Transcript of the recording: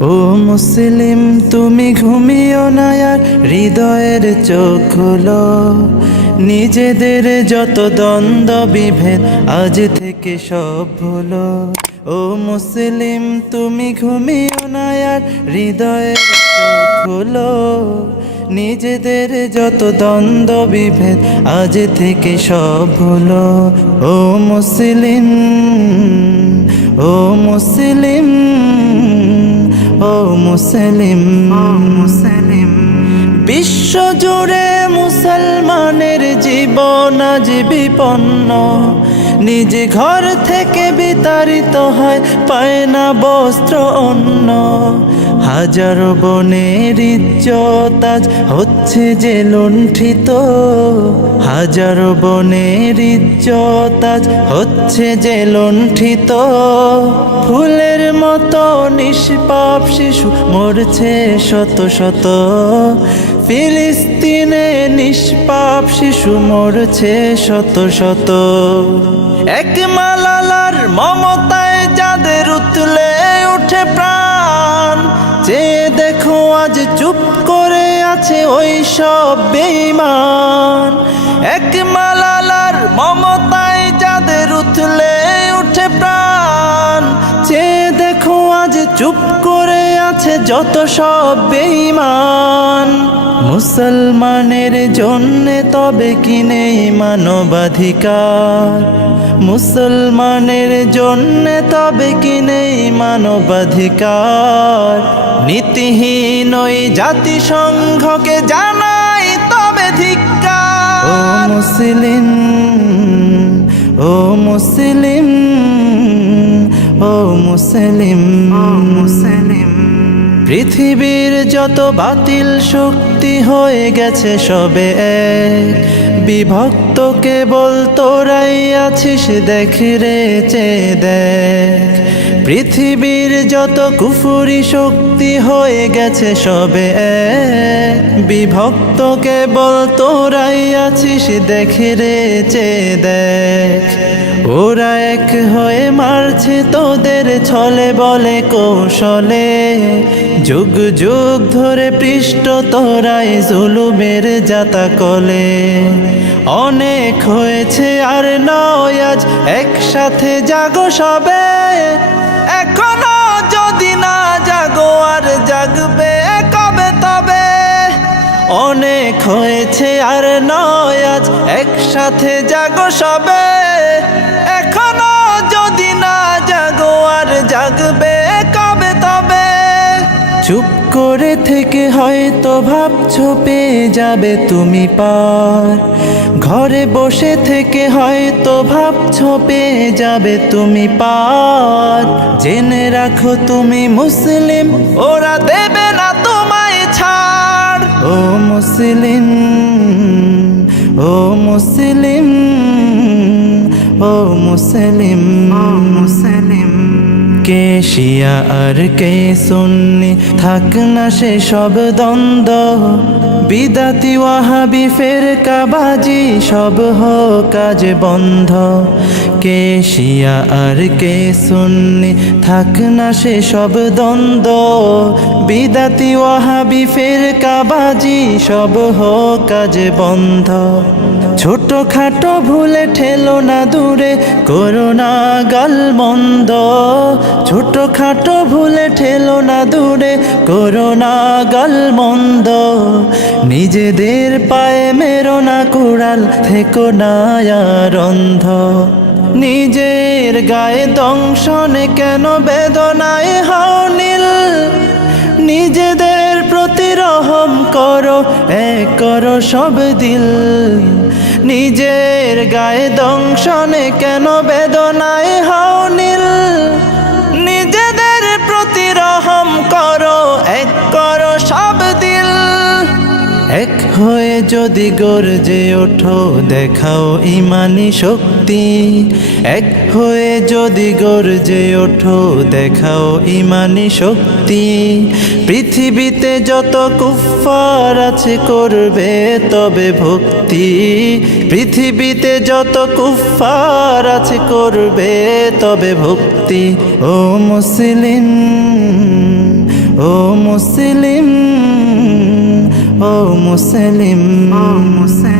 ও মুসলিম তুমি ঘুমিও না আর হৃদয়ের চোখ খোলো। নিজেদের যত দ্বন্দ্ব বিভেদ আজ থেকে সব ভুলো। ও মুসলিম তুমি ঘুমিও না আর হৃদয়ের চোখ খোলো। নিজেদের যত দ্বন্দ্ব বিভেদ আজ থেকে সব ভুলো। ও মুসলিম, ও মুসলিম, ও মুসলিম, বিশ্ব জুড়ে মুসলমানের জীবন আজ বিপন্ন। নিজ ঘর থেকে বিতাড়িত হয়, পায় না বস্ত্র অন্ন। হাজারো বনের ইজ্জত আজ হচ্ছে যে লুণ্ঠিত। হাজারো বনের ইজ্জত আজ হচ্ছে যে লুণ্ঠিত। ফুলের মতো নিষ্পাপ শিশু মরছে শত শত। ফিলিস্তিনে নিষ্পাপ শিশু মরছে শত শত। এক মালালার মমতায় যাদের উতলে উঠে প্রাণ, চেয়ে দেখো আজ চুপ করে আছে ওই সব বেঈমান। এক মালালার মমতায় যাদের উতলে উঠে প্রাণ, চেয়ে দেখো আজ চুপ করে আছে যত সব বেঈমান। মুসলমানের জন্যে তবে কি নেই মানবাধিকার? মুসলমানের জন্যে তবে কি নেই মানবাধিকার? নীতিহীন ওই জাতিসংঘকে জানাই তবে ধিক্কার। ও মুসলিম, ও মুসলিম, ও মুসলিম, মুসলিম, পৃথিবীর যত বাতিল শক্তি হয়ে গেছে সবে এক। বিভক্ত কেবল তোরাই আছিস, দেখ রে চেয়ে দেখ। পৃথিবীর যত কুফুরি শক্তি হয়ে গেছে সবে এক। বিভক্ত কেবল তোরাই আছিস, দেখ রে চেয়ে দেখ। ওরা এক হয়ে মারছে তোদের ছলে বলে কৌশলে। যুগ যুগ ধরে পৃষ্ঠ তোরাই জুলুমের জাতাকলে। অনেক হয়েছে আর নয় আজ একসাথে জাগো সবে। এখনো যদি না জাগো আর জাগবে কবে তবে? অনেক হয়েছে আর নয় আজ একসাথে জাগো সবে। এখনো যদি না জাগো আর জাগবে কবে তবে? চুপ করে থেকে হয়তো ভাবছো পেয়ে যাবে তুমি পার। ঘরে বসে থেকে হয়তো ভাবছো পেয়ে যাবে তুমি পার। জেনে রাখো তুমি মুসলিম, ওরা দেবে না তোমায় ছাড়। ও মুসলিম, ও মুসলিম, ও মুসলিম, মুসলিম, কে শিয়া আর কে সুন্নি থাক না সে সব দ্বন্দ্ব। বিদাতি ওয়াহাবি ফেরকাবাজি সব হোক কাজ বন্ধ। কে শিয়া আর কে সুন্নি থাক না সে সব দ্বন্দ্ব। বিদাতি ওয়াহাবি ফেরকাবাজি সব হোক কাজ বন্ধ। ছোট খাটো ভুলে ঠেলো না দূরে, করো না গালমন্দ। ছোট খাটো ভুলে ঠেলো না দূরে, করো না গালমন্দ। নিজেদের পায়ে মেরো না কুড়াল, থেকো না আর অন্ধ। নিজের গায়ে দংশনে কেন বেদনায় হও নীল? নিজেদের প্রতি রহম করো, এক করো সব দিল। নিজের গায়ে দংশনে কেন বেদনায় হও নীল? নিজেদের প্রতি রহম করো, এক করো সব দিল। এক হয়ে যদি গর্জে ওঠো দেখাও ইমানি শক্তি। এক হয়ে যদি গর্জে ওঠো দেখাও ইমানি শক্তি। পৃথিবীতে যত কুফফার আছে করবে তবে ভক্তি। পৃথিবীতে যত কুফফার আছে করবে তবে ভক্তি। ও মুসলিম, ও ও মুসলিম, ও মুসলিম।